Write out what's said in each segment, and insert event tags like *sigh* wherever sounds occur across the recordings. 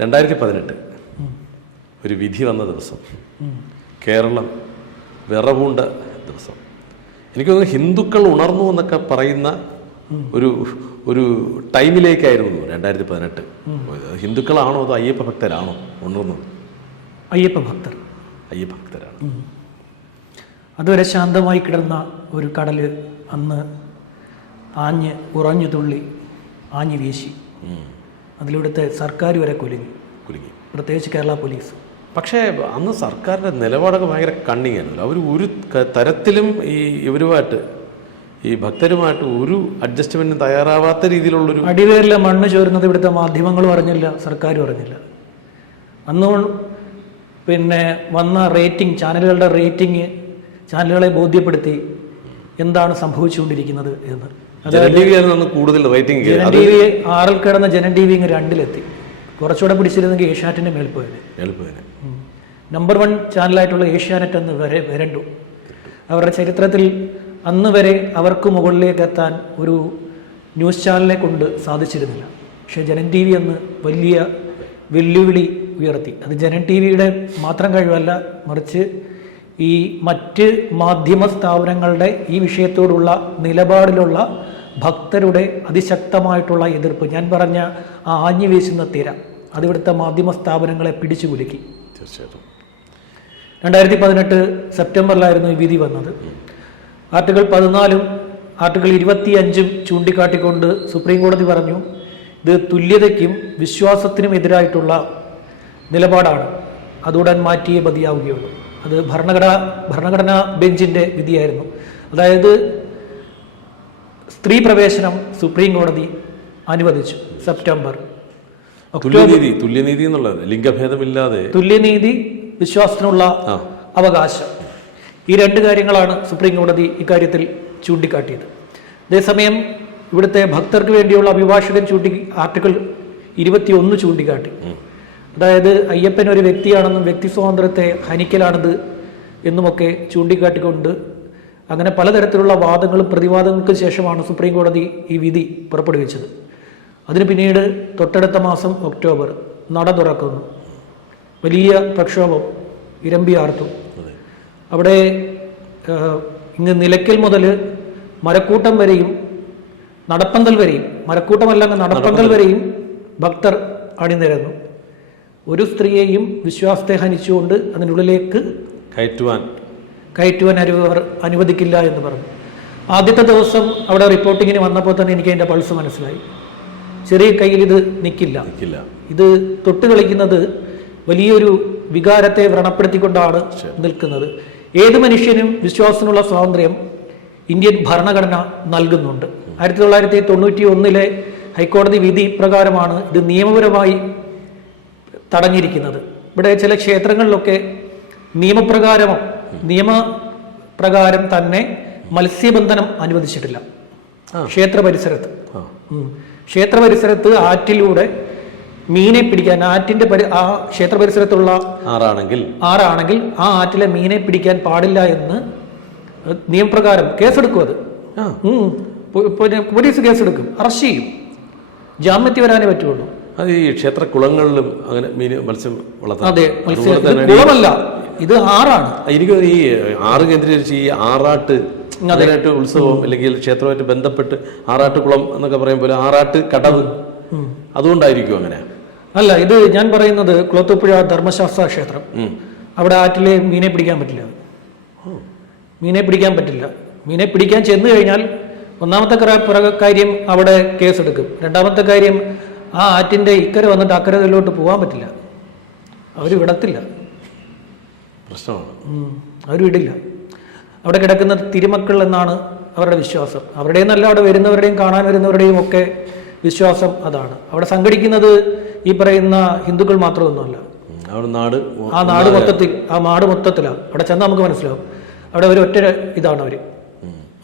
രണ്ടായിരത്തി പതിനെട്ട് ഒരു വിധി വന്ന ദിവസം. കേരളം വിറവൂണ്ട ദിവസം. എനിക്ക് തോന്നുന്നു ഹിന്ദുക്കൾ ഉണർന്നു എന്നൊക്കെ പറയുന്ന ഒരു ഒരു ടൈമിലേക്കായിരുന്നു രണ്ടായിരത്തി പതിനെട്ട് ഹിന്ദുക്കളാണോ അതോ അയ്യപ്പ ഭക്തരാണോ ഉണർന്നത്? അയ്യപ്പ ഭക്തർ. അയ്യപ്പ ഭക്തരാണ്. അതുവരെ ശാന്തമായി കിടന്ന ഒരു കടൽ അന്ന് ആഞ്ഞ് ഉറഞ്ഞു തുള്ളി ആഞ്ഞു വീശി. അതിലൂടെ സർക്കാർ വരെ കുലുങ്ങി. കുലുങ്ങി. പ്രത്യേകിച്ച് കേരള പോലീസ്. പക്ഷേ അന്ന് സർക്കാരിന്റെ നിലപാടൊക്കെ ഭയങ്കര കണ്ണിങ് ആയിരുന്നല്ലോ അവർ ഒരു തരത്തിലും ഈ ഇവരുമായിട്ട് ഈ ഭക്തരുമായിട്ട് ഒരു അഡ്ജസ്റ്റ്മെന്റിന് തയ്യാറാവാത്ത രീതിയിലുള്ളൊരു അടിവേരിലെ മണ്ണ് ചോരുന്നത് ഇവിടുത്തെ മാധ്യമങ്ങളും അറിഞ്ഞില്ല സർക്കാർ അറിഞ്ഞില്ല അന്ന് പിന്നെ വന്ന റേറ്റിംഗ് ചാനലുകളുടെ റേറ്റിംഗ് ചാനലുകളെ ബോധ്യപ്പെടുത്തി എന്താണ് സംഭവിച്ചുകൊണ്ടിരിക്കുന്നത് എന്ന്. ജനം ടി വി ആയിരുന്നു അന്ന് കൂടുതൽ റേറ്റിംഗ് ജനൻ ടി വി ആറിൽ കിടന്ന ജനൻ ടി വി ഇങ്ങ് രണ്ടിലെത്തി. കുറച്ചുകൂടെ പിടിച്ചിരുന്നെങ്കിൽ ഏഷ്യാനെറ്റിന്റെ മേൽ പോയത്. എളുപ്പത്തിന് നമ്പർ വൺ ചാനലായിട്ടുള്ള ഏഷ്യാനെറ്റ് എന്ന് വരെ വരണ്ടു അവരുടെ ചരിത്രത്തിൽ അന്ന് വരെ അവർക്ക് മുകളിലേക്ക് എത്താൻ ഒരു ന്യൂസ് ചാനലിനെ കൊണ്ട് സാധിച്ചിരുന്നില്ല. പക്ഷേ ജനൻ ടി വി അന്ന് വലിയ വെല്ലുവിളി ഉയർത്തി. അത് ജനൻ ടി വിയുടെ മാത്രം കഴിവല്ല മറിച്ച് ഈ മറ്റ് മാധ്യമ സ്ഥാപനങ്ങളുടെ ഈ വിഷയത്തോടുള്ള നിലപാടിലുള്ള ഭക്തരുടെ അതിശക്തമായിട്ടുള്ള എതിർപ്പ്. ഞാൻ പറഞ്ഞ ആ ആഞ്ഞു വീശുന്ന തിര അതിവിടുത്തെ മാധ്യമ സ്ഥാപനങ്ങളെ പിടിച്ചു കുലുക്കി. തീർച്ചയായിട്ടും. രണ്ടായിരത്തി പതിനെട്ട് സെപ്റ്റംബറിലായിരുന്നു ഈ വിധി വന്നത്. ആർട്ടിക്കിൾ പതിനാലും ആർട്ടിക്കിൾ ഇരുപത്തിയഞ്ചും ചൂണ്ടിക്കാട്ടിക്കൊണ്ട് സുപ്രീം കോടതി പറഞ്ഞു ഇത് തുല്യതയ്ക്കും വിശ്വാസത്തിനും എതിരായിട്ടുള്ള നിലപാടാണ്. അതുടൻ മാറ്റിയേ മതിയാവുകയുള്ളൂ. അത് ഭരണഘടന ഭരണഘടനാ ബെഞ്ചിന്റെ വിധിയായിരുന്നു. അതായത് സ്ത്രീ പ്രവേശനം സുപ്രീം കോടതി അനുവദിച്ചു സെപ്റ്റംബർ തുല്യനീതി തുല്യനീതി എന്നുള്ളത് ലിംഗഭേദമില്ലാതെ. തുല്യനീതി വിശ്വാസത്തിനുള്ള അവകാശം. ഈ രണ്ട് കാര്യങ്ങളാണ് സുപ്രീം കോടതി ഇക്കാര്യത്തിൽ ചൂണ്ടിക്കാട്ടിയത്. അതേസമയം ഇവിടുത്തെ ഭക്തർക്ക് വേണ്ടിയുള്ള അഭിഭാഷകൻ ചൂണ്ടി ആർട്ടിക്കിൾ ഇരുപത്തിയൊന്ന് ചൂണ്ടിക്കാട്ടി. അതായത് അയ്യപ്പൻ ഒരു വ്യക്തിയാണെന്നും വ്യക്തി സ്വാതന്ത്ര്യത്തെ ഹനിക്കലാണിത് എന്നുമൊക്കെ ചൂണ്ടിക്കാട്ടിക്കൊണ്ട് അങ്ങനെ പലതരത്തിലുള്ള വാദങ്ങളും പ്രതിവാദങ്ങൾക്ക് ശേഷമാണ് സുപ്രീം കോടതി ഈ വിധി പുറപ്പെടുവിച്ചത്. അതിന് പിന്നീട് തൊട്ടടുത്ത മാസം ഒക്ടോബർ നട തുറക്കുന്നു. വലിയ പ്രക്ഷോഭം ഇരമ്പിയാർത്തു അവിടെ ഇന്ന് ഇങ്ങ് നിലയ്ക്കൽ മുതൽ മരക്കൂട്ടം വരെയും നടപ്പന്തൽ വരെയും മരക്കൂട്ടമല്ല നടപ്പന്തൽ. വരെയും ഭക്തർ അണിനിരന്നു. ഒരു സ്ത്രീയെയും വിശ്വാസത്തെ ഹനിച്ചുകൊണ്ട് അതിനുള്ളിലേക്ക് കയറ്റുവാൻ കയറ്റുവാൻ അനുവ അനുവദിക്കില്ല എന്ന് പറഞ്ഞു. ആദ്യത്തെ ദിവസം അവിടെ റിപ്പോർട്ടിങ്ങിന് വന്നപ്പോൾ തന്നെ എനിക്ക് അതിന്റെ പൾസ് മനസ്സിലായി. ചെറിയ കയ്യിൽ ഇത് നിൽക്കില്ല ഇത് തൊട്ട് കളിക്കുന്നത് വലിയൊരു വികാരത്തെ വ്രണപ്പെടുത്തിക്കൊണ്ടാണ് നിൽക്കുന്നത്. ഏത് മനുഷ്യനും വിശ്വാസത്തിനുള്ള സ്വാതന്ത്ര്യം ഇന്ത്യൻ ഭരണഘടന നൽകുന്നുണ്ട്. ആയിരത്തി തൊള്ളായിരത്തി തൊണ്ണൂറ്റി ഒന്നിലെ ഹൈക്കോടതി വിധി പ്രകാരമാണ് ഇത് നിയമപരമായി തടഞ്ഞിരിക്കുന്നത്. ഇവിടെ ചില ക്ഷേത്രങ്ങളിലൊക്കെ നിയമപ്രകാരമോ നിയമപ്രകാരം തന്നെ മത്സ്യബന്ധനം അനുവദിച്ചിട്ടില്ല. ക്ഷേത്ര പരിസരത്ത് ക്ഷേത്ര പരിസരത്ത് ആറ്റിലൂടെ മീനെ പിടിക്കാൻ ആറ്റിന്റെ പരി ആ ക്ഷേത്ര പരിസരത്തുള്ള ആറാണെങ്കിൽ. ആറാണെങ്കിൽ ആ ആറ്റിലെ മീനെ പിടിക്കാൻ പാടില്ല എന്ന് നിയമപ്രകാരം കേസെടുക്കും അത്. പോലീസ് കേസെടുക്കും. അറസ്റ്റ് ചെയ്യും. ജാമ്യത്തിൽ വരാനേ പറ്റുള്ളൂ. അത് ഈ ക്ഷേത്ര കുളങ്ങളിലും അങ്ങനെ മീൻ മത്സ്യം വളർത്താം അതെ മത്സ്യം കുളമല്ല. ഇത് ആറാണ്. എനിക്ക് ഈ ആറ് കേന്ദ്രീകരിച്ച് ഈ ആറാട്ട് അതിനായിട്ട് ഉത്സവം അല്ലെങ്കിൽ ക്ഷേത്രമായിട്ട് ബന്ധപ്പെട്ട് ആറാട്ട് കുളം എന്നൊക്കെ പറയുമ്പോൾ ആറാട്ട് കടവ്. അതുകൊണ്ടായിരിക്കും അങ്ങനെ. അല്ല ഇത് ഞാൻ പറയുന്നത് കുളത്തൂപ്പുഴ ധർമ്മശാസ്ത്ര ക്ഷേത്രം. അവിടെ ആറ്റിലെ മീനെ പിടിക്കാൻ പറ്റില്ല. മീനെ പിടിക്കാൻ പറ്റില്ല. മീനെ പിടിക്കാൻ ചെന്ന് കഴിഞ്ഞാൽ ഒന്നാമത്തെ കാര്യം അവിടെ കേസെടുക്കും. രണ്ടാമത്തെ കാര്യം ആ ആറ്റിന്റെ ഇക്കരെ വന്നിട്ട് അക്കരയിലോട്ട് പോകാൻ പറ്റില്ല. അവർ വിടത്തില്ല. പ്രശ്നമാണ്. അവർ വിടില്ല. അവിടെ കിടക്കുന്ന തിരുമക്കൾ എന്നാണ് അവരുടെ വിശ്വാസം. അവരുടെയും നല്ല അവിടെ വരുന്നവരുടെയും കാണാൻ വരുന്നവരുടെയും ഒക്കെ വിശ്വാസം അതാണ്. അവിടെ സംഘടിക്കുന്നത് ഈ പറയുന്ന ഹിന്ദുക്കൾ മാത്രമൊന്നുമല്ല. നാട് ആ നാട് മൊത്തത്തിൽ ആ നാട് മൊത്തത്തിലാണ്. അവിടെ ചെന്നാൽ നമുക്ക് മനസ്സിലാവും. അവിടെ ഒരു ഒറ്റ ഇതാണ് അവർ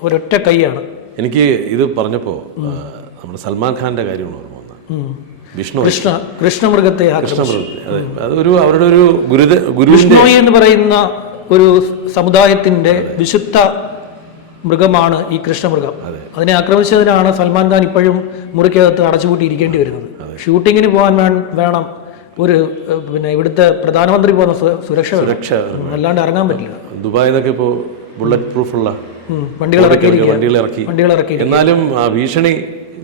ഒരൊറ്റ കൈയാണ്. എനിക്ക് ഇത് പറഞ്ഞപ്പോൾ നമ്മുടെ സൽമാൻ ഖാന്റെ കാര്യമാണ് ഓർമ്മ വന്നത്. വിഷ്ണു കൃഷ്ണ കൃഷ്ണമൃഗത്തെ അതൊരു അവരുടെ ഒരു ഗുരു വിഷ്ണോയി എന്ന് പറയുന്ന ഒരു സമുദായത്തിന്റെ വിശുദ്ധ മൃഗമാണ് ഈ കൃഷ്ണമൃഗം. അതെ. അതിനെ ആക്രമിച്ചതിനാണ് സൽമാൻ ഖാൻ ഇപ്പോഴും മുറിക്കകത്ത് അടച്ചുപൂട്ടി ഇരിക്കേണ്ടി വരുന്നത് ഷൂട്ടിങ്ങിന് പോകാൻ വേണം. ഒരു പിന്നെ ഇവിടുത്തെ പ്രധാനമന്ത്രി പോകുന്ന സുരക്ഷ സുരക്ഷ അല്ലാണ്ട് ഇറങ്ങാൻ പറ്റില്ല. ദുബായിന്നൊക്കെ ഇപ്പോൾ ബുള്ളറ്റ് പ്രൂഫുള്ള ഉള്ള വണ്ടികൾ ഇറക്കി വണ്ടികൾ ഇറക്കി. വണ്ടികൾ ഇറക്കി എന്നാലും ആ ഭീഷണി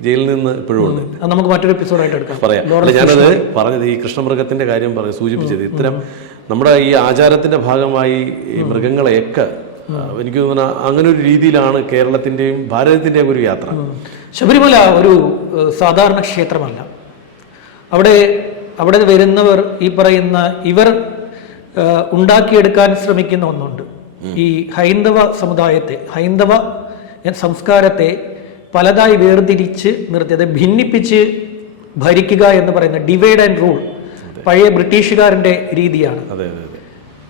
ജയിലിൽ നിന്ന് ഇപ്പോഴും ഉണ്ട്. നമുക്ക് മറ്റൊരു എപ്പിസോഡായിട്ട് എടുക്കാം. പറയാം. ഞാനത് പറഞ്ഞത് ഈ കൃഷ്ണമൃഗത്തിന്റെ കാര്യം പറഞ്ഞു സൂചിപ്പിച്ചത് ഇത്തരം നമ്മുടെ ഈ ആചാരത്തിന്റെ ഭാഗമായി ഈ മൃഗങ്ങളെയൊക്കെ എനിക്ക് തോന്നുന്ന അങ്ങനെ ഒരു രീതിയിലാണ് കേരളത്തിന്റെയും ഭാരതത്തിന്റെയും ഒരു യാത്ര. ശബരിമല ഒരു സാധാരണ ക്ഷേത്രമല്ല. അവിടെ അവിടെ വരുന്നവർ ഈ പറയുന്ന ഇവർ ഉണ്ടാക്കിയെടുക്കാൻ ശ്രമിക്കുന്ന ഒന്നുണ്ട്. ഈ ഹൈന്ദവ സമുദായത്തെ ഹൈന്ദവ സംസ്കാരത്തെ പലതായി വേർതിരിച്ച് നിർത്തിയത് ഭിന്നിപ്പിച്ച് ഭരിക്കുക എന്ന് പറയുന്ന ഡിവൈഡ് ആൻഡ് റൂൾ പഴയ ബ്രിട്ടീഷുകാരന്റെ രീതിയാണ്.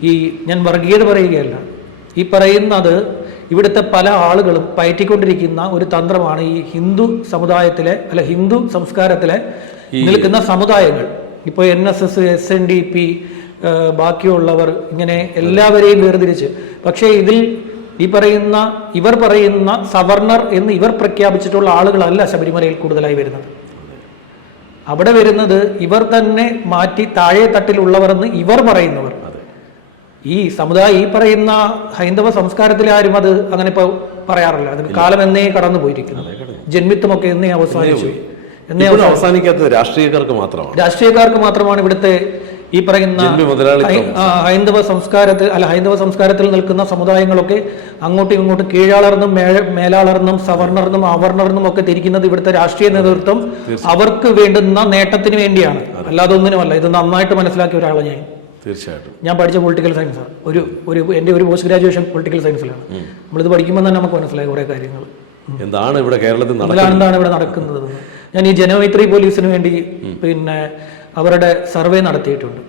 ഈ ഞാൻ വർഗീയത പറയുകയല്ല. ഈ പറയുന്നത് ഇവിടുത്തെ പല ആളുകളും പയറ്റിക്കൊണ്ടിരിക്കുന്ന ഒരു തന്ത്രമാണ് ഈ ഹിന്ദു സമുദായത്തിലെ അല്ല ഹിന്ദു സംസ്കാരത്തിലെ നിൽക്കുന്ന സമുദായങ്ങൾ. ഇപ്പോൾ N S S S N D P ബാക്കിയുള്ളവർ ഇങ്ങനെ എല്ലാവരെയും വേർതിരിച്ച്. പക്ഷേ ഇതിൽ ഈ പറയുന്ന ഇവർ പറയുന്ന സവർണർ എന്ന് ഇവർ പ്രഖ്യാപിച്ചിട്ടുള്ള ആളുകളല്ല ശബരിമലയിൽ കൂടുതലായി വരുന്നത്. അവിടെ വരുന്നത് ഇവർ തന്നെ മാറ്റി താഴെ തട്ടിലുള്ളവരെന്ന് ഇവർ പറയുന്നവർ. ഈ സമുദായം ഈ പറയുന്ന ഹൈന്ദവ സംസ്കാരത്തിൽ ആരും അത് അങ്ങനെ ഇപ്പൊ പറയാറില്ല. അത് കാലം എന്നേ കടന്നു പോയിരിക്കുന്നു. ജന്മിത്വമൊക്കെ എന്നേ അവസാനിച്ചു. എന്നേ അവസാനിക്കാത്തത് രാഷ്ട്രീയക്കാർക്ക് മാത്രമാണ്. രാഷ്ട്രീയക്കാർക്ക് മാത്രമാണ് ഇവിടുത്തെ ഈ പറയുന്ന ഹൈന്ദവ സംസ്കാരത്തിൽ അല്ല ഹൈന്ദവ സംസ്കാരത്തിൽ നിൽക്കുന്ന സമുദായങ്ങളൊക്കെ അങ്ങോട്ടും ഇങ്ങോട്ടും കീഴാളർന്നും മേലാളർന്നും സവർണർന്നും അവർണർന്നും ഒക്കെ തിരിക്കുന്നത് ഇവിടുത്തെ രാഷ്ട്രീയ നേതൃത്വം അവർക്ക് വേണ്ടുന്ന നേട്ടത്തിന് വേണ്ടിയാണ്. അല്ലാതെ ഒന്നിനുമല്ല ഇത് നന്നായിട്ട് മനസ്സിലാക്കിയ ഒരാളെ ഞാൻ. തീർച്ചയായിട്ടും. ഞാൻ പഠിച്ച പൊളിറ്റിക്കൽ സയൻസാണ് ഒരു ഒരു എന്റെ ഒരു പോസ്റ്റ് ഗ്രാജുവേഷൻ പൊളിറ്റിക്കൽ സയൻസിലാണ് നമ്മളിത് പഠിക്കുമ്പോൾ തന്നെ നമുക്ക് മനസ്സിലായി കുറേ കാര്യങ്ങൾ. എന്താണ് ഇവിടെ കേരളത്തിൽ എന്താണ് ഇവിടെ നടക്കുന്നത്? ഞാൻ ഈ ജനമൈത്രി പോലീസിന് വേണ്ടി പിന്നെ അവരുടെ സർവേ നടത്തിയിട്ടുണ്ട്.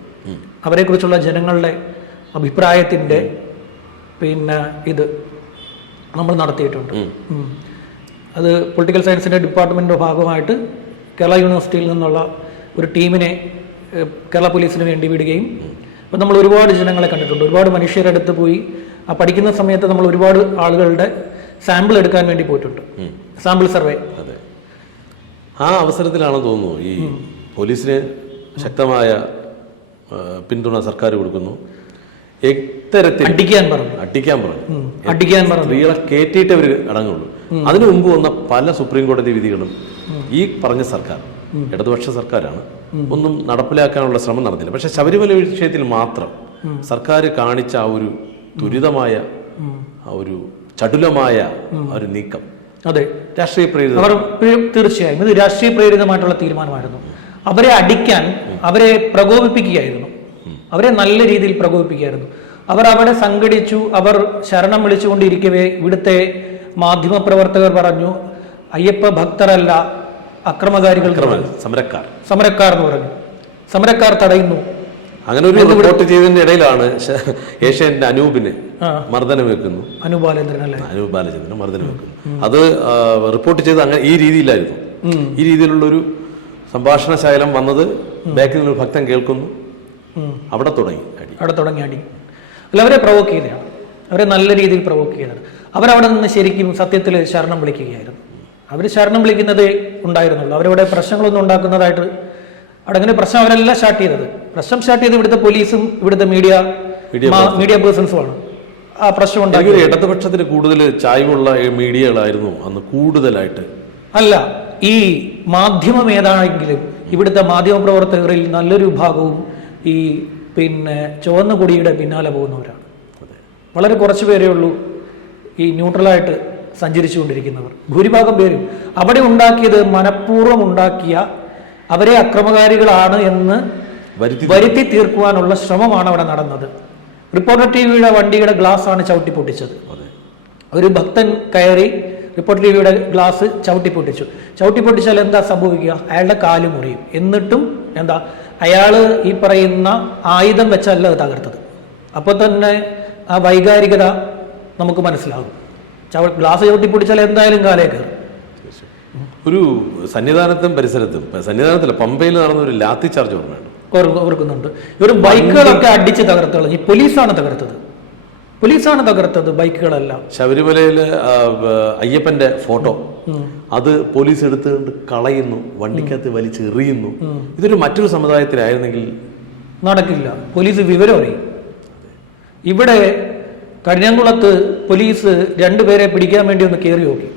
അവരെക്കുറിച്ചുള്ള ജനങ്ങളുടെ അഭിപ്രായത്തിന്റെ പിന്നെ ഇത് നമ്മൾ നടത്തിയിട്ടുണ്ട്. അത് പൊളിറ്റിക്കൽ സയൻസിന്റെ ഡിപ്പാർട്ട്മെന്റിന്റെ ഭാഗമായിട്ട് കേരള യൂണിവേഴ്സിറ്റിയിൽ നിന്നുള്ള ഒരു ടീമിനെ കേരള പോലീസിന് വേണ്ടി വിടുകയും അപ്പം നമ്മൾ ഒരുപാട് ജനങ്ങളെ കണ്ടിട്ടുണ്ട്. ഒരുപാട് മനുഷ്യരുടെ അടുത്ത് പോയി ആ പഠിക്കുന്ന സമയത്ത് നമ്മൾ ഒരുപാട് ആളുകളുടെ സാമ്പിൾ എടുക്കാൻ വേണ്ടി പോയിട്ടുണ്ട്. Sample survey. അതെ. ആ അവസരത്തിലാണെന്ന് തോന്നുന്നു ഈ പോലീസിന് ശക്തമായ പിന്തുണ സർക്കാർ കൊടുക്കുന്നു. എത്തരത്തിൽ അടിക്കാൻ പറഞ്ഞു. അടിക്കാൻ പറഞ്ഞു. അടിക്കാൻ പറഞ്ഞു. സ്ത്രീകളെ കയറ്റിയിട്ട് അവർ അടങ്ങുള്ളൂ അതിനു മുമ്പ് വന്ന പല സുപ്രീം കോടതി വിധികളും ഈ പറഞ്ഞ സർക്കാർ ഇടതുപക്ഷ സർക്കാരാണ്. ഒന്നും നടപ്പിലാക്കാനുള്ള ശ്രമം നടന്നില്ല. പക്ഷെ ശബരിമല വിഷയത്തിൽ മാത്രം സർക്കാർ കാണിച്ച ആ ഒരു ദുരിതമായ ആ ഒരു ചടുലമായ ഒരു നീക്കം. അതെ. രാഷ്ട്രീയ പ്രേരിത. തീർച്ചയായും ഇത് രാഷ്ട്രീയ പ്രേരിതമായിട്ടുള്ള തീരുമാനമായിരുന്നു. അവരെ അടിക്കാൻ അവരെ പ്രകോപിപ്പിക്കുകയായിരുന്നു. അവരെ നല്ല രീതിയിൽ പ്രകോപിപ്പിക്കുകയായിരുന്നു. അവർ അവിടെ സംഘടിച്ചു അവർ ശരണം വിളിച്ചുകൊണ്ടിരിക്കവേ ഇവിടുത്തെ മാധ്യമപ്രവർത്തകർ പറഞ്ഞു അയ്യപ്പ ഭക്തരല്ല അക്രമകാരികൾ. സമരക്കാർ. സമരക്കാർ എന്ന് പറഞ്ഞു. സമരക്കാർ തടയുന്നു. അങ്ങനെ ഒരു റിപ്പോർട്ട് ചെയ്തതിന്റെ ഇടയിലാണ് ഏഷ്യന്റെ അനൂപിന്. മർദ്ദനം വെക്കുന്നു. അല്ലേ? അനൂപ് ബാലചന്ദ്രൻ മർദ്ദനം വെക്കുന്നു. അത് റിപ്പോർട്ട് ചെയ്ത് അങ്ങനെ ഈ രീതിയിലായിരുന്നു. ഈ രീതിയിലുള്ള ഒരു സംഭാഷണ ശൈലം വന്നത് ബാക്കിൽ നിന്ന് ഭക്തൻ കേൾക്കുന്നു. അവിടെ തുടങ്ങി അടി. അവിടെ തുടങ്ങി അടി. അല്ല അവരെ പ്രവോക്ക് ചെയ്തതാണ് അവരെ നല്ല രീതിയിൽ പ്രവോക്ക് ചെയ്തതാണ് അവരവിടെ നിന്ന് ശരിക്കും സത്യത്തിൽ ശരണം വിളിക്കുകയായിരുന്നു. അവർ ശരണം വിളിക്കുന്നതേ ഉണ്ടായിരുന്നുള്ളൂ. അവരവിടെ പ്രശ്നങ്ങളൊന്നും ഉണ്ടാക്കുന്നതായിട്ട് അവിടെ അങ്ങനെ പ്രശ്നം അവരെല്ലാം സ്റ്റാർട്ട് ചെയ്തത്. പ്രശ്നം സ്റ്റാർട്ട് ചെയ്ത് ഇവിടുത്തെ പോലീസും ഇവിടുത്തെ മീഡിയ മീഡിയ പേഴ്സൺസുമാണ് ആ പ്രശ്നം ഉണ്ടാക്കി ഇടതുപക്ഷത്തിന് കൂടുതൽ ചായ്വുള്ള മീഡിയകളായിരുന്നു അന്ന് കൂടുതലായിട്ട്. അല്ല ഈ മാധ്യമം ഏതാണെങ്കിലും ഇവിടുത്തെ മാധ്യമപ്രവർത്തകരിൽ നല്ലൊരു ഭാഗവും ഈ പിന്നെ ചുവന്ന കൊടിയുടെ പിന്നാലെ പോകുന്നവരാണ്. വളരെ കുറച്ച് പേരേ ഉള്ളൂ ഈ ന്യൂട്രലായിട്ട് സഞ്ചരിച്ചുകൊണ്ടിരിക്കുന്നവർ. ഭൂരിഭാഗം പേരും അവിടെ ഉണ്ടാക്കിയത് മനഃപൂർവം ഉണ്ടാക്കിയ അവരെ അക്രമകാരികളാണ് എന്ന് വരുത്തി വരുത്തി തീർക്കുവാനുള്ള ശ്രമമാണ് അവിടെ നടന്നത്. റിപ്പോർട്ടർ ടി വിയുടെ വണ്ടിയുടെ ഗ്ലാസ് ആണ് ചവിട്ടി പൊട്ടിച്ചത്. ഒരു ഭക്തൻ കയറി റിപ്പോർട്ടർ ടിവിയുടെ ഗ്ലാസ് ചവിട്ടി പൊട്ടിച്ചു. ചവിട്ടി പൊട്ടിച്ചാൽ എന്താ സംഭവിക്കുക? അയാളുടെ കാൽ മുറിയും. എന്നിട്ടും എന്താ? അയാൾ ഈ പറയുന്ന ആയുധം വെച്ചല്ല അത് തകർത്തത്. അപ്പോൾ തന്നെ ആ വൈകാരികത നമുക്ക് മനസ്സിലാകും. ചവ ഗ്ലാസ് ചവിട്ടി പൊട്ടിച്ചാൽ എന്തായാലും കാലേ കയറും. ഒരു സന്നിധാനത്തും പരിസരത്തും സന്നിധാനത്തില്ല പമ്പയിൽ നടന്ന ഒരു ലാത്തി ചാർജ് ഓർമ്മയുണ്ട്. ഓർ- ഓർക്കുന്നുണ്ട്. ഇവർ ബൈക്കുകളൊക്കെ അടിച്ച് തകർത്തുള്ളത് ഈ പോലീസാണ് തകർത്തത്. പോലീസാണ് തകർത്തത് ബൈക്കുകളെല്ലാം. ശബരിമലയിൽ അയ്യപ്പന്റെ ഫോട്ടോ. അത് പോലീസ് എടുത്തുകൊണ്ട് കളയുന്നു വണ്ടിക്കകത്ത് വലിച്ചെറിയുന്നു. ഇതൊരു മറ്റൊരു സമുദായത്തിലായിരുന്നെങ്കിൽ നടക്കില്ല. പോലീസ് വിവരം അറിയും. ഇവിടെ കഠിനംകുളത്ത് പോലീസ് രണ്ടുപേരെ പിടിക്കാൻ വേണ്ടി ഒന്ന് കയറി നോക്കി.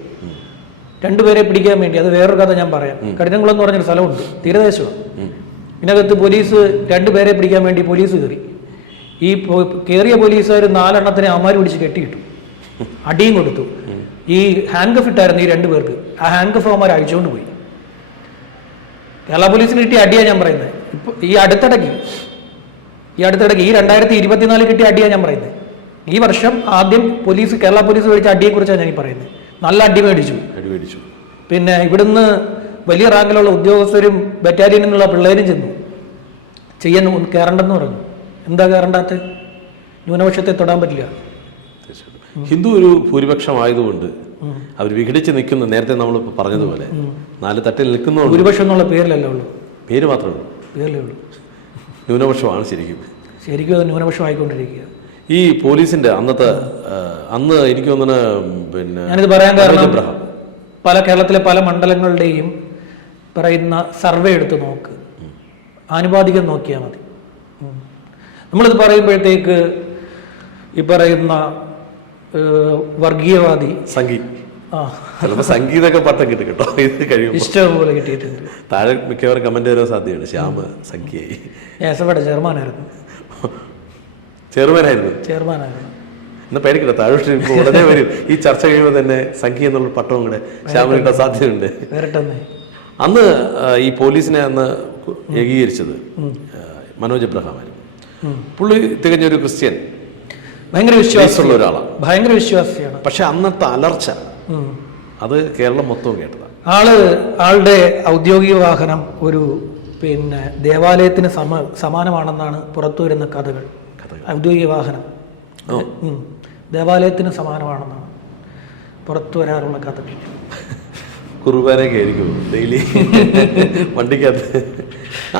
രണ്ടുപേരെ പിടിക്കാൻ വേണ്ടി അത് വേറൊരു കഥ ഞാൻ പറയാം. കഠിനംകുളം എന്ന് പറഞ്ഞൊരു സ്ഥലമുണ്ട് തീരദേശമാണ് ഇതിനകത്ത് പോലീസ് രണ്ടുപേരെ പിടിക്കാൻ വേണ്ടി പോലീസ് കയറി. ഈ കേറിയ കയറിയ പോലീസുകാർ നാലെണ്ണത്തിനെ അമാര് പിടിച്ച് കെട്ടിയിട്ടു അടിയും കൊടുത്തു. ഈ ഹാൻഡ് കഫ് ഇട്ടായിരുന്നു ഈ രണ്ടുപേർക്ക് ആ ഹാൻഡ് കഫ് അവന്മാർ അഴിച്ചുകൊണ്ട് പോയി. കേരള പോലീസിന് കിട്ടിയ അടിയാണ് ഞാൻ പറയുന്നത്. ഇപ്പൊ ഈ അടുത്തിടയ്ക്ക് ഈ അടുത്തിടയ്ക്ക് ഈ രണ്ടായിരത്തി ഇരുപത്തിനാല് കിട്ടിയ അടിയാണ് ഞാൻ പറയുന്നത്. ഈ വർഷം ആദ്യം പോലീസ് കേരള പോലീസ് മേടിച്ച അടിയെക്കുറിച്ചാണ് ഞാൻ ഈ പറയുന്നത്. നല്ല അടി മേടിച്ചു. അടിമേടിച്ചു പിന്നെ ഇവിടുന്ന് വലിയ റാങ്കിലുള്ള ഉദ്യോഗസ്ഥരും ബറ്റാലിയനിൽ നിന്നുള്ള പിള്ളേരും ചെന്നു. ചെയ്യാൻ കയറണ്ടെന്ന് പറഞ്ഞു. എന്താ കയറണ്ടാത്ത ന്യൂനപക്ഷത്തെ തൊടാൻ പറ്റില്ല. ഹിന്ദു ഒരു ഭൂരിപക്ഷമായതുകൊണ്ട് അവർ വിഘടിച്ച് നിൽക്കുന്ന. നേരത്തെ നമ്മൾ പറഞ്ഞതുപോലെ. നാല് തട്ടിൽ നിൽക്കുന്ന ഭൂരിപക്ഷം എന്നുള്ള പേരിലല്ലേ ഉള്ളൂ? പേര് മാത്രമേ ഉള്ളൂ. പേരിലേ ഉള്ളൂ. ന്യൂനപക്ഷമാണ് ശരിക്കും. ശരിക്കും അത് ന്യൂനപക്ഷം ആയിക്കൊണ്ടിരിക്കുക ഈ പോലീസിന്റെ അന്നത്തെ അന്ന് എനിക്ക് തോന്നുന്ന പിന്നെ ഞാനിത് പറയാൻ കാരണം പല കേരളത്തിലെ പല മണ്ഡലങ്ങളുടെയും പറയുന്ന സർവേ എടുത്ത് നോക്ക്. ആനുപാതികം നോക്കിയാൽ മതി. നമ്മളിത് പറയുമ്പോഴത്തേക്ക് ഈ പറയുന്ന വർഗീയവാദി സംഗീ ആ. ചിലപ്പോൾ സംഗീതമൊക്കെ പട്ടം കിട്ടും കേട്ടോ. ഇത് കഴിയുമ്പോൾ ഇഷ്ടം പോലെ കിട്ടിയിട്ടുണ്ട്. താഴെ മിക്കവാറും കമന്റ് വരാൻ സാധ്യതയുണ്ട് ശ്യാമ് സംഖ്യയായി ഏസയുടെ ചെയർമാനായിരുന്നു. ചെയർമാനായിരുന്നു? ചെയർമാനായിരുന്നു. എന്നാ പേടിക്കട്ടെ താഴോട്ട് ഇപ്പോൾ ഉടനെ വരും. ഈ ചർച്ച കഴിയുമ്പോൾ തന്നെ സംഖ്യ എന്നുള്ള പട്ടവും കൂടെ ശ്യാമിന് കിട്ടാൻ സാധ്യതയുണ്ട്. അന്ന് ഈ പോലീസിനെ അന്ന് ഏകീകരിച്ചത് മനോജ് എബ്രഹാമായിരുന്നു പുള്ളി തികഞ്ഞൊരു ക്രിസ്ത്യൻ. ഭയങ്കര വിശ്വാസമുള്ള ഒരാളാണ് ഭയങ്കര വിശ്വാസിയാണ്. പക്ഷെ അന്നത്തെ അലർച്ച അത് കേരളം മൊത്തവും കേട്ടതാണ് ആൾ ആളുടെ ഔദ്യോഗിക വാഹനം ഒരു പിന്നെ ദേവാലയത്തിന് സമ സമാനമാണെന്നാണ് പുറത്തു വരുന്ന കഥകൾ. ഔദ്യോഗിക വാഹനം. ദേവാലയത്തിന് സമാനമാണെന്നാണ് പുറത്തു വരാറുള്ള കഥകൾ. കുർബാനയൊക്കെ ആയിരിക്കും ഡെയിലി *laughs* വണ്ടിക്കകത്ത്.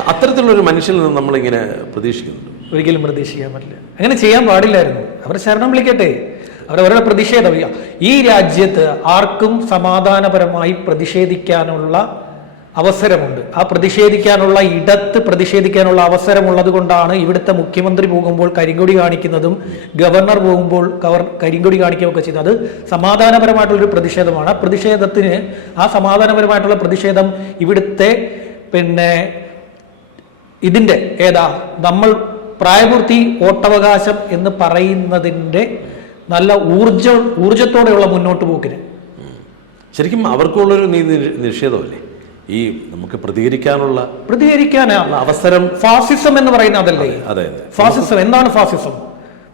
അത്തരത്തിലുള്ള ഒരു മനുഷ്യനിൽ നിന്ന് നമ്മളിങ്ങനെ പ്രതീക്ഷിക്കുന്നുണ്ട്. ഒരിക്കലും പ്രതീക്ഷിക്കാൻ പറ്റില്ല. അങ്ങനെ ചെയ്യാൻ പാടില്ലായിരുന്നു. അവർ ശരണം വിളിക്കട്ടെ. അവരവരുടെ പ്രതിഷേധം ഈ രാജ്യത്ത് ആർക്കും സമാധാനപരമായി പ്രതിഷേധിക്കാനുള്ള അവസരമുണ്ട്. ആ പ്രതിഷേധിക്കാനുള്ള ഇടത്ത് പ്രതിഷേധിക്കാനുള്ള അവസരമുള്ളത് കൊണ്ടാണ് ഇവിടുത്തെ മുഖ്യമന്ത്രി പോകുമ്പോൾ കരിങ്കൊടി കാണിക്കുന്നതും ഗവർണർ പോകുമ്പോൾ കവർ കരിങ്കൊടി കാണിക്കുകയൊക്കെ ചെയ്യുന്നത്. സമാധാനപരമായിട്ടുള്ളൊരു പ്രതിഷേധമാണ്. ആ പ്രതിഷേധത്തിന് ആ സമാധാനപരമായിട്ടുള്ള പ്രതിഷേധം ഇവിടുത്തെ പിന്നെ ഇതിന്റെ ഏതാ നമ്മൾ പ്രായപൂർത്തി വോട്ടവകാശം എന്ന് പറയുന്നതിന്റെ നല്ല ഊർജ ഊർജത്തോടെയുള്ള മുന്നോട്ട് പോക്കിന്. ശരിക്കും അവർക്കുള്ളൊരു നീതി നിഷേധമല്ലേ? ഈ നമുക്ക് പ്രതികരിക്കാനുള്ള പ്രതികരിക്കാനുള്ള അവസരം ഫാസിസം എന്ന് പറയുന്ന അതല്ലേ? അതെ. ഫാസിസം. എന്താണ് ഫാസിസം?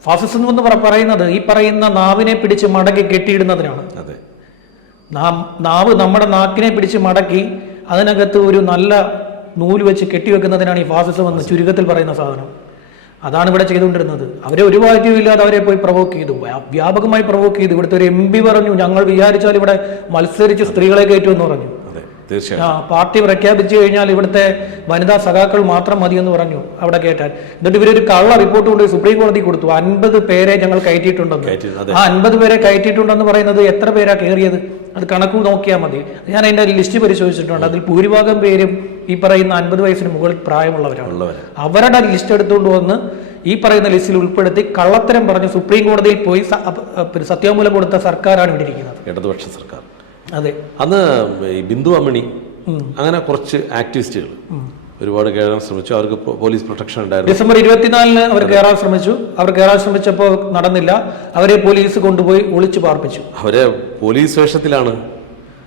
ഫാസിസം എന്ന് പറ- പറയുന്നത് ഈ പറയുന്ന നാവിനെ പിടിച്ച് മടക്കി കെട്ടിയിടുന്നതിനാണ്. അതെ. നാം നാവ് നമ്മുടെ നാക്കിനെ പിടിച്ച് മടക്കി അതിനകത്ത് ഒരു നല്ല നൂൽ വെച്ച് കെട്ടിവെക്കുന്നതിനാണ് ഈ ഫാസിസം എന്ന് ചുരുക്കത്തിൽ പറയുന്ന സാധനം. അതാണ് ഇവിടെ ചെയ്തുകൊണ്ടിരുന്നത്. അവരെ ഒരു വാക്യവും ഇല്ലാതെ അവരെ പോയി പ്രവോക്ക് ചെയ്തു. വ്യാപകമായി പ്രവോക്ക് ചെയ്തു. ഇവിടുത്തെ ഒരു എം പി പറഞ്ഞു ഞങ്ങൾ വിചാരിച്ചാൽ ഇവിടെ മത്സരിച്ച് സ്ത്രീകളെ കയറ്റുമെന്ന് പറഞ്ഞു. തീർച്ചയായും പാർട്ടി പ്രഖ്യാപിച്ചു കഴിഞ്ഞാൽ ഇവിടുത്തെ വനിതാ സഖാക്കൾ മാത്രം മതി എന്ന് പറഞ്ഞു അവിടെ കേട്ടാൽ. എന്നിട്ട് ഇവരൊരു കള്ള റിപ്പോർട്ട് കൊണ്ട് സുപ്രീം കോടതി കൊടുത്തു. അൻപത് പേരെ ഞങ്ങൾ കയറ്റിയിട്ടുണ്ടെന്ന്. കയറ്റി ആ അൻപത് പേരെ കയറ്റിയിട്ടുണ്ടെന്ന് പറയുന്നത് എത്ര പേരാ കയറിയത്? അത് കണക്ക് നോക്കിയാൽ മതി. ഞാൻ അതിന്റെ ലിസ്റ്റ് പരിശോധിച്ചിട്ടുണ്ട്. അതിൽ ഭൂരിഭാഗം പേരും ഈ പറയുന്ന അൻപത് വയസ്സിന് മുകളിൽ പ്രായമുള്ളവരാണ്. അവരുടെ ലിസ്റ്റ് എടുത്തുകൊണ്ട് വന്ന് ഈ പറയുന്ന ലിസ്റ്റിൽ ഉൾപ്പെടുത്തി കള്ളത്തരം പറഞ്ഞ് സുപ്രീം കോടതിയിൽ പോയി സത്യവാങ്മൂലം കൊടുത്ത സർക്കാരാണ് ഇവിടെ ഇരിക്കുന്നത്. ഇടതുപക്ഷ സർക്കാർ. അതെ അന്ന് ബിന്ദു അമ്മണി അങ്ങനെ കുറച്ച് ആക്ടിവിസ്റ്റുകൾ ഒരുപാട് കയറാൻ ശ്രമിച്ചു അവർക്ക് പോലീസ് പ്രൊട്ടക്ഷൻ ഉണ്ടായിരുന്നു ഡിസംബർ ഇരുപത്തിനാലിന് അവർ കയറാൻ ശ്രമിച്ചു അവർ കയറാൻ ശ്രമിച്ചപ്പോൾ നടന്നില്ല അവരെ പോലീസ് കൊണ്ടുപോയി ഒളിച്ചു പാർപ്പിച്ചു അവരെ പോലീസ് വേഷത്തിലാണ്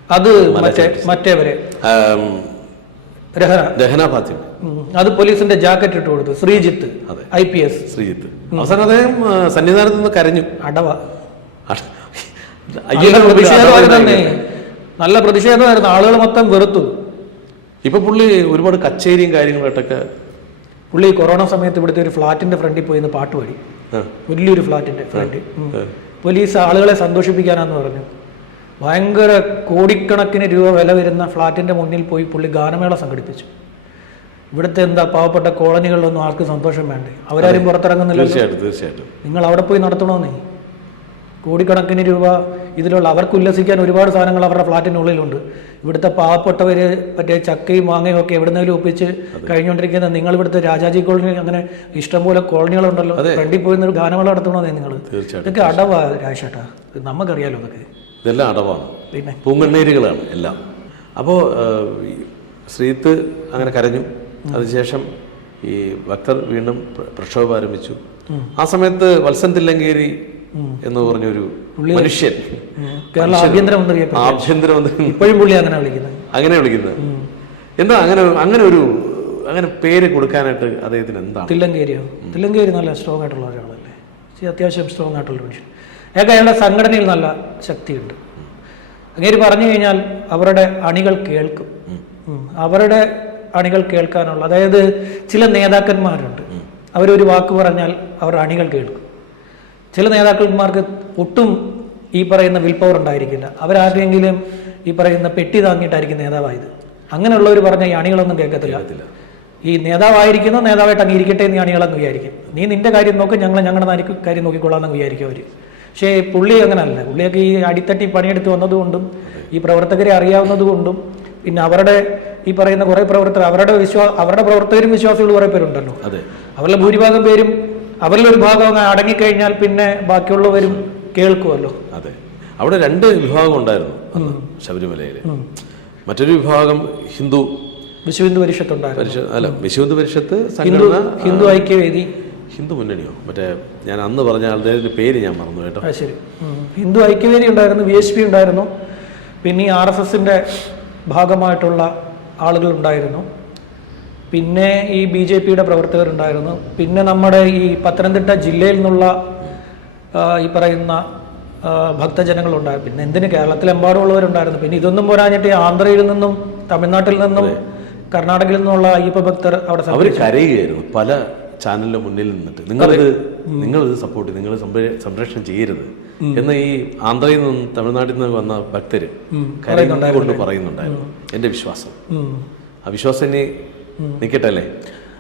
അത് മറ്റേ മറ്റേവരെ രഹന രഹന ഫാത്തിമ അത് പോലീസിന്റെ ജാക്കറ്റ് ഇട്ട് കൊടുത്തു Sreejith. I P S Sreejith അവസാനം അദ്ദേഹം സന്നിധാനത്ത് നിന്ന് കരഞ്ഞു അടവ അട- നല്ല നല്ല പ്രതിഷേധമായിരുന്നു. ആളുകൾ മൊത്തം വെറുത്തു. ഇപ്പൊ പുള്ളി ഒരുപാട് കച്ചേരിയും കാര്യങ്ങളായിട്ടൊക്കെ പുള്ളി കൊറോണ സമയത്ത് ഇവിടുത്തെ ഒരു ഫ്ലാറ്റിന്റെ ഫ്രണ്ടിൽ പോയി ഇന്ന് പാട്ട് പാടി. വലിയൊരു ഫ്ലാറ്റിന്റെ ഫ്രണ്ടിൽ പോലീസ് ആളുകളെ സന്തോഷിപ്പിക്കാനാന്ന് പറഞ്ഞു. ഭയങ്കര കോടിക്കണക്കിന് രൂപ വില വരുന്ന ഫ്ലാറ്റിന്റെ മുന്നിൽ പോയി പുള്ളി ഗാനമേള സംഘടിപ്പിച്ചു. ഇവിടുത്തെ എന്താ പാവപ്പെട്ട കോളനികളിലൊന്നും ആൾക്ക് സന്തോഷം വേണ്ടേ? അവരാരും പുറത്തിറങ്ങുന്നില്ല തീർച്ചയായിട്ടും നിങ്ങൾ അവിടെ പോയി നടത്തണമെന്നേ കോടിക്കണക്കിന് രൂപ ഇതിലുള്ള അവർക്ക് ഉല്ലസിക്കാൻ ഒരുപാട് സാധനങ്ങൾ അവരുടെ ഫ്ലാറ്റിനുള്ളിലുണ്ട് ഇവിടുത്തെ പാവപ്പെട്ടവർ മറ്റേ ചക്കയും മാങ്ങയും ഒക്കെ എവിടുന്നെങ്കിലും ഒപ്പിച്ച് കഴിഞ്ഞുകൊണ്ടിരിക്കുന്ന നിങ്ങൾ ഇവിടുത്തെ രാജാജി കോളനി അങ്ങനെ ഇഷ്ടംപോലെ കോളനികളുണ്ടല്ലോ. ഫ്രണ്ടിൽ പോയി ഗാനമേള നടത്തണമെന്നേ നിങ്ങൾ ഇതൊക്കെ അടവാ രാജേട്ടാ ഇത് നമുക്കറിയാലോ ഇതൊക്കെ. ഇതെല്ലാം അടവാണ്. പിന്നെ? പൂങ്കണ്ണീരുകളാണ് എല്ലാം. അപ്പോൾ ശ്രീത്ത് അങ്ങനെ കരഞ്ഞു. അതിനുശേഷം ഈ ഭക്തർ വീണ്ടും പ്ര- പ്രക്ഷോഭം ആരംഭിച്ചു. ആ സമയത്ത് വത്സൻ തില്ലങ്കേരി എന്ന് പറഞ്ഞൊരു മനുഷ്യൻ. കേരള ആഭ്യന്തരമന്ത്രിയെ ആഭ്യന്തരമന്ത്രി. ഇപ്പോഴും പുള്ളി അങ്ങനെ വിളിക്കുന്നത്. അങ്ങനെ വിളിക്കുന്നത്. എന്താ അങ്ങനെ അങ്ങനെ ഒരു അങ്ങനെ പേര് കൊടുക്കാനായിട്ട് അദ്ദേഹത്തിന് എന്താ? തില്ലങ്കേരിയോ? തില്ലങ്കേരി നല്ല സ്ട്രോങ് ആയിട്ടുള്ള ഒരാളല്ലേ? അത്യാവശ്യം സ്ട്രോങ് ആയിട്ടുള്ള മനുഷ്യൻ. അയാൾക്ക് അയാളുടെ സംഘടനയിൽ നല്ല ശക്തിയുണ്ട്. അങ്ങേര് പറഞ്ഞു കഴിഞ്ഞാൽ അവരുടെ അണികൾ കേൾക്കും. അവരുടെ അണികൾ കേൾക്കാനുള്ള അതായത് ചില നേതാക്കന്മാരുണ്ട്. അവരൊരു വാക്ക് പറഞ്ഞാൽ അവരുടെ അണികൾ കേൾക്കും. ചില നേതാക്കന്മാർക്ക് ഒട്ടും ഈ പറയുന്ന വിൽ പവർ ഉണ്ടായിരിക്കില്ല. അവരാരെങ്കിലും ഈ പറയുന്ന പെട്ടി താങ്ങിയിട്ടായിരിക്കും നേതാവായത്. അങ്ങനെയുള്ളവർ പറഞ്ഞ ഈ അണികളൊന്നും കേൾക്കത്തില്ല. ഈ നേതാവായിരിക്കുന്ന നേതാവായിട്ട് അങ്ങ് ഇരിക്കട്ടെ എന്ന് അണികളങ്ങ് വിചാരിക്കും. നീ നിന്റെ കാര്യം നോക്കും ഞങ്ങൾ ഞങ്ങളുടെ കാര്യം നോക്കിക്കൊള്ളാമെന്ന് വിചാരിക്കും അവർ പക്ഷേ പുള്ളി അങ്ങനല്ല. പുള്ളിയൊക്കെ ഈ അടിത്തട്ടി പണിയെടുത്ത് വന്നതുകൊണ്ടും ഈ പ്രവർത്തകരെ അറിയാവുന്നതുകൊണ്ടും പിന്നെ അവരുടെ ഈ പറയുന്ന കുറേ പ്രവർത്തകർ അവരുടെ വിശ്വാ അവരുടെ പ്രവർത്തകരും വിശ്വാസികൾ കുറേ പേരുണ്ടല്ലോ. അതെ. അവരുടെ ഭൂരിഭാഗം പേരും അവരിൽ ഒരു ഭാഗം അങ്ങ് അടങ്ങിക്കഴിഞ്ഞാൽ പിന്നെ ബാക്കിയുള്ളവരും കേൾക്കുമല്ലോ അതെ. അവിടെ രണ്ട് വിഭാഗം ഉണ്ടായിരുന്നു ശബരിമലയിൽ മറ്റൊരു വിഭാഗം ഹിന്ദു വിശ്വഹിന്ദു പരിഷത്ത് അല്ല വിശ്വഹിന്ദു പരിഷത്ത് ഹിന്ദു സംഘടന ഹിന്ദു ഐക്യവേദി. ഹിന്ദു മുന്നണിയോ? മറ്റേ ഞാൻ അന്ന് പറഞ്ഞ ആളുടെ പേര് ഞാൻ മറന്നു കേട്ടോ. ശരി. ഹിന്ദു ഐക്യവേദി ഉണ്ടായിരുന്നു വി എച്ച് പി ഉണ്ടായിരുന്നു. പിന്നെ ഈ ആർ എസ് എസിന്റെ ഭാഗമായിട്ടുള്ള ആളുകൾ ഉണ്ടായിരുന്നു. പിന്നെ ഈ ബി ജെ പിയുടെ പ്രവർത്തകരുണ്ടായിരുന്നു. പിന്നെ നമ്മുടെ ഈ പത്തനംതിട്ട ജില്ലയിൽ നിന്നുള്ള ഈ പറയുന്ന ഭക്തജനങ്ങളുണ്ടായിരുന്നു. പിന്നെ എന്തിന് കേരളത്തിലെമ്പാടുമുള്ളവരുണ്ടായിരുന്നു. പിന്നെ ഇതൊന്നും പോരാഞ്ഞിട്ട് ആന്ധ്രയിൽ നിന്നും തമിഴ്നാട്ടിൽ നിന്നും കർണാടകയിൽ നിന്നുള്ള അയ്യപ്പ ഭക്തർ അവിടെ അവർ കരയുകയായിരുന്നു പല ചാനലിന്റെ മുന്നിൽ നിന്നിട്ട്. നിങ്ങൾ നിങ്ങൾ ഇത് സപ്പോർട്ട് നിങ്ങൾ സംരക്ഷണം ചെയ്യരുത്. എന്ന ഈ ആന്ധ്രയിൽ നിന്നും തമിഴ്നാട്ടിൽ നിന്ന് വന്ന ഭക്തര് കരയുന്നുണ്ടായിരുന്നു പറയുന്നുണ്ടായിരുന്നു. എന്റെ വിശ്വാസം. ആ വിശ്വാസം ഇനി നിൽക്കട്ടെ അല്ലേ?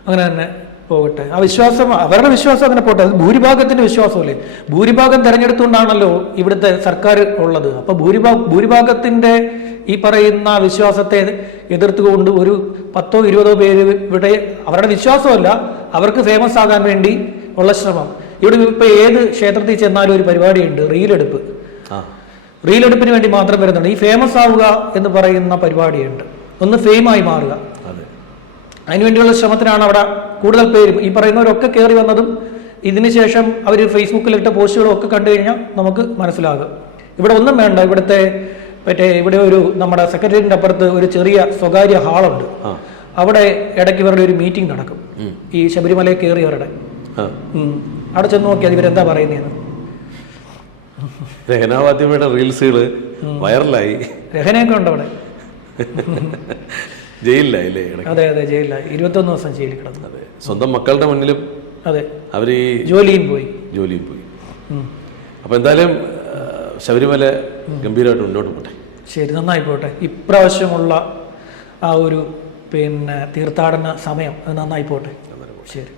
അങ്ങനെ തന്നെ പോകട്ടെ. ആ വിശ്വാസം അവരുടെ വിശ്വാസം അങ്ങനെ പോട്ടെ. അത് ഭൂരിഭാഗത്തിന്റെ വിശ്വാസമല്ലേ? ഭൂരിഭാഗം തെരഞ്ഞെടുത്തുകൊണ്ടാണല്ലോ ഇവിടുത്തെ സർക്കാർ ഉള്ളത്. അപ്പൊ ഭൂരിഭാഗ ഭൂരിഭാഗത്തിന്റെ ഈ പറയുന്ന വിശ്വാസത്തെ എതിർത്തുകൊണ്ട് ഒരു പത്തോ ഇരുപതോ പേര് ഇവിടെ അവരുടെ വിശ്വാസമല്ല അവർക്ക് ഫേമസ് ആകാൻ വേണ്ടി ഉള്ള ശ്രമം. ഇവിടെ ഇപ്പൊ ഏത് ക്ഷേത്രത്തിൽ ചെന്നാലും ഒരു പരിപാടിയുണ്ട് റീലെടുപ്പ്. റീലെടുപ്പിന് വേണ്ടി മാത്രം വരുന്നുണ്ട്. ഈ ഫേമസ് ആവുക എന്ന് പറയുന്ന പരിപാടിയുണ്ട്. ഒന്ന് ഫെയിമായി മാറുക. അതിനുവേണ്ടിയുള്ള ശ്രമത്തിനാണ് അവിടെ കൂടുതൽ പേരും. ഈ പറയുന്നവരൊക്കെ കയറി വന്നതും ഇതിനുശേഷം അവർ ഫേസ്ബുക്കിലിട്ട പോസ്റ്റുകളും ഒക്കെ കണ്ടു കഴിഞ്ഞാൽ നമുക്ക് മനസ്സിലാകും. ഇവിടെ ഒന്നും വേണ്ട. ഇവിടുത്തെ മറ്റേ ഇവിടെ ഒരു നമ്മുടെ സെക്രട്ടേറിയറ്റിന്റെ അപ്പുറത്ത് ഒരു ചെറിയ സ്വകാര്യ ഹാളുണ്ട്. അവിടെ ഇടയ്ക്ക് ഇവരുടെ ഒരു മീറ്റിംഗ് നടക്കും. ഈ ശബരിമല കയറിയവരുടെ അവിടെ ചെന്ന് നോക്കിയാൽ ഇവരെന്താ പറയുന്നതെന്ന് രഹനാവാദ്യമയുടെ റീൽസുകൾ വൈറലായി. രഹനയൊക്കെ ഉണ്ട് അവിടെ *laughs* ജയിലിലായില്ലേ അതെ അതെ ജയിലിലായി. ഇരുപത്തൊന്ന് ദിവസം ജയിലിൽ കിടന്നു അതെ. സ്വന്തം മക്കളുടെ മുന്നിലും അതെ. അവർ ഈ ജോലിയും പോയി. ജോലിയും പോയി. അപ്പോൾ എന്തായാലും ശബരിമല ഗംഭീരമായിട്ട് മുന്നോട്ട് പോട്ടെ. ശരി നന്നായി പോട്ടെ. ഇപ്രാവശ്യമുള്ള ആ ഒരു പിന്നെ തീർത്ഥാടന സമയം അത് നന്നായി പോട്ടെ. ശരി.